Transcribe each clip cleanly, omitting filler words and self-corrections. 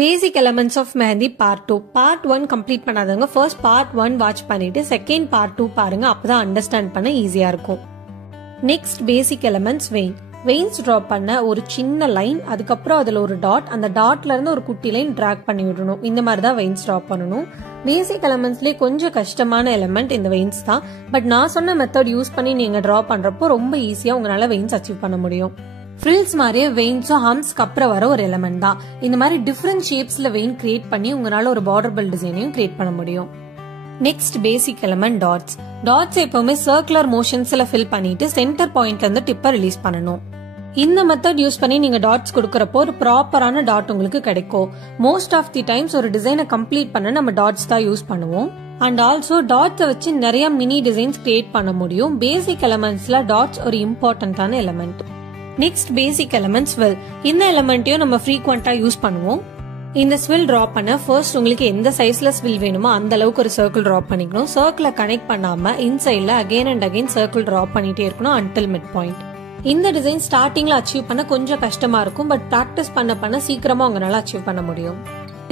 Basic Elements of Mehendi Part 2. Part 1 complete பண்ணாதவங்க first Part 1 watch பண்ணிட்டு second Part 2 பாருங்க, அப்பதான் understand பண்ண ஈஸியா இருக்கும். Next Basic Elements Vein. Veins draw பண்ண ஒரு சின்ன லைன், அதுக்கப்புறம் அதுல ஒரு டாட், அந்த டாட்ல இருந்து ஒரு குட்டி லைன் டிராக் பண்ணி விடணும். இந்த மாதிரி தான் veins draw பண்ணணும். Basic Elementsலயே கொஞ்சம் கஷ்டமான எலிமெண்ட் இந்த veins தான். பட் நான் சொன்ன மெத்தட் யூஸ் பண்ணி நீங்க டிரா பண்றப்போ ரொம்ப ஈஸியா உங்களால veins அச்சீவ் பண்ண முடியும். Frills மாதிரியே வெயின்ஸும் ஹம்ஸ்க்கு அப்புறம் வர ஒரு எலிமெண்ட் தான். இந்த மாதிரி டிஃபரெண்ட் ஷேப்ஸ்ல வெயின் கிரியேட் பண்ணி உங்களால ஒரு பார்டர் பெல் டிசைனையும் கிரியேட் பண்ண முடியும். நெக்ஸ்ட் பேசிக் எலிமெண்ட் டாட்ஸ். டாட்ஸ் எப்பவுமே சர்க்குலர் மோஷன்ஸ்ல ஃபில் பண்ணிட்டு சென்டர் பாயிண்ட்ல இருந்து டிப்பை ரிலீஸ் பண்ணணும். இந்த மெத்தட் யூஸ் பண்ணி நீங்க டாட்ஸ் கொடுக்கறப்போ ஒரு ப்ராப்பரான டாட் உங்களுக்கு கிடைக்கும். மோஸ்ட் ஆஃப் தி டைம்ஸ் ஒரு டிசைனை கம்ப்ளீட் பண்ண நம்ம டாட்ஸ் தான் யூஸ் பண்ணுவோம். அண்ட் ஆல்சோ டாட்ஸை வச்சு நிறைய மினி டிசைன்ஸ் கிரியேட் பண்ண முடியும். பேசிக் எலிமெண்ட்ஸ்ல டாட்ஸ் ஒரு இம்பார்ட்டன்டான எலிமெண்ட். நெக்ஸ்ட் பேசிக் எலிமெண்ட் ஸ்வில். இந்த எலிமெண்ட்டையும் நம்ம ஃப்ரீக்வெண்டா யூஸ் பண்ணுவோம். இந்த ஸ்வில் டிரா பண்ண ஃபர்ஸ்ட் உங்களுக்கு எந்த சைஸ்ல ஸ்வில் வேணுமோ அந்த அளவுக்கு ஒரு சர்க்கிள் டிரா பண்ணிக்கணும். சர்க்கிளை கனெக்ட் பண்ணாம இன்சைட்ல again and again circle draw பண்ணிட்டே இருக்கணும் அன்டில் மிட் பாயிண்ட். இந்த டிசைன் ஸ்டார்டிங்ல அச்சீவ் பண்ண கொஞ்சம் கஷ்டமா இருக்கும், பட் பிராக்டிஸ் பண்ண சீக்கிரமா உங்களால அச்சீவ் பண்ண முடியும்.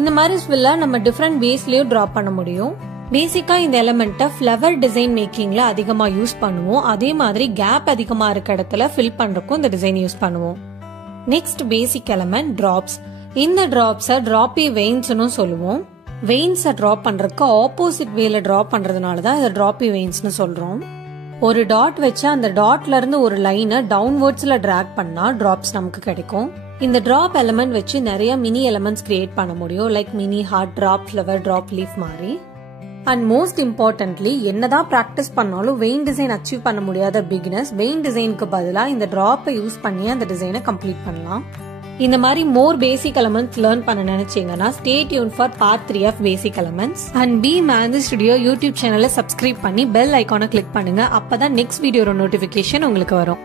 இந்த மாதிரி ஸ்வில்ல நம்ம டிஃபரெண்ட் வேஸ்லயும் டிரா பண்ண முடியும். பேசிக்கா இந்த எலிமெண்ட்டை ஃபிளவர் டிசைன் மேக்கிங்ல அதிகமா யூஸ் பண்ணுவோம். அதே மாதிரி கேப் அதிகமா இருக்க இடத்துல ஃபில் பண்றதுக்கும் இந்த டிசைன் யூஸ் பண்ணுவோம். நெக்ஸ்ட் பேசிக் எலிமெண்ட் டிராப்ஸ். இந்த டிராப்ஸை டிராப்பி வெயின்ஸ்னு சொல்லுவோம். வெயின்ஸை டிரா பண்றதுக்கு ஆப்போசிட் வேல டிரா பண்றதுனாலதான் இதை டிராப்பி வெயின்ஸ்னு சொல்றோம். ஒரு டாட் வச்சு அந்த டாட்ல இருந்து ஒரு லைனை டவுன்வர்ட்ஸ்ல டிராக் பண்ணா டிராப்ஸ் நமக்கு கிடைக்கும். இந்த டிராப் எலிமெண்ட் வச்சு நிறைய மினி எலிமெண்ட்ஸ் கிரியேட் பண்ண முடியும். Like mini heart, drop flower, drop leaf மாதிரி. அண்ட் மோஸ்ட் இம்பார்ட்டன்ட்லி என்னதான் பிராக்டிஸ் பண்ணாலும் வெயின் டிசைன் அச்சீவ் பண்ண முடியாத பிகினர்ஸ் வெயின் டிசைனுக்கு பதிலா இந்த டிராப்பை யூஸ் பண்ணி அந்த டிசைனை கம்ப்ளீட் பண்ணலாம். இந்த மாதிரி மோர் பேசிக் எலிமெண்ட்ஸ் லேர்ன் பண்ண நினைச்சீங்கன்னா stay tuned for part 3 of basic elements. And B mehndi studio YouTube சேனலை சப்ஸ்கிரைப் பண்ணி பெல் ஐகானை கிளிக் பண்ணுங்க. அப்பதான் நெக்ஸ்ட் வீடியோட நோட்டிபிகேஷன் உங்களுக்கு வரும்.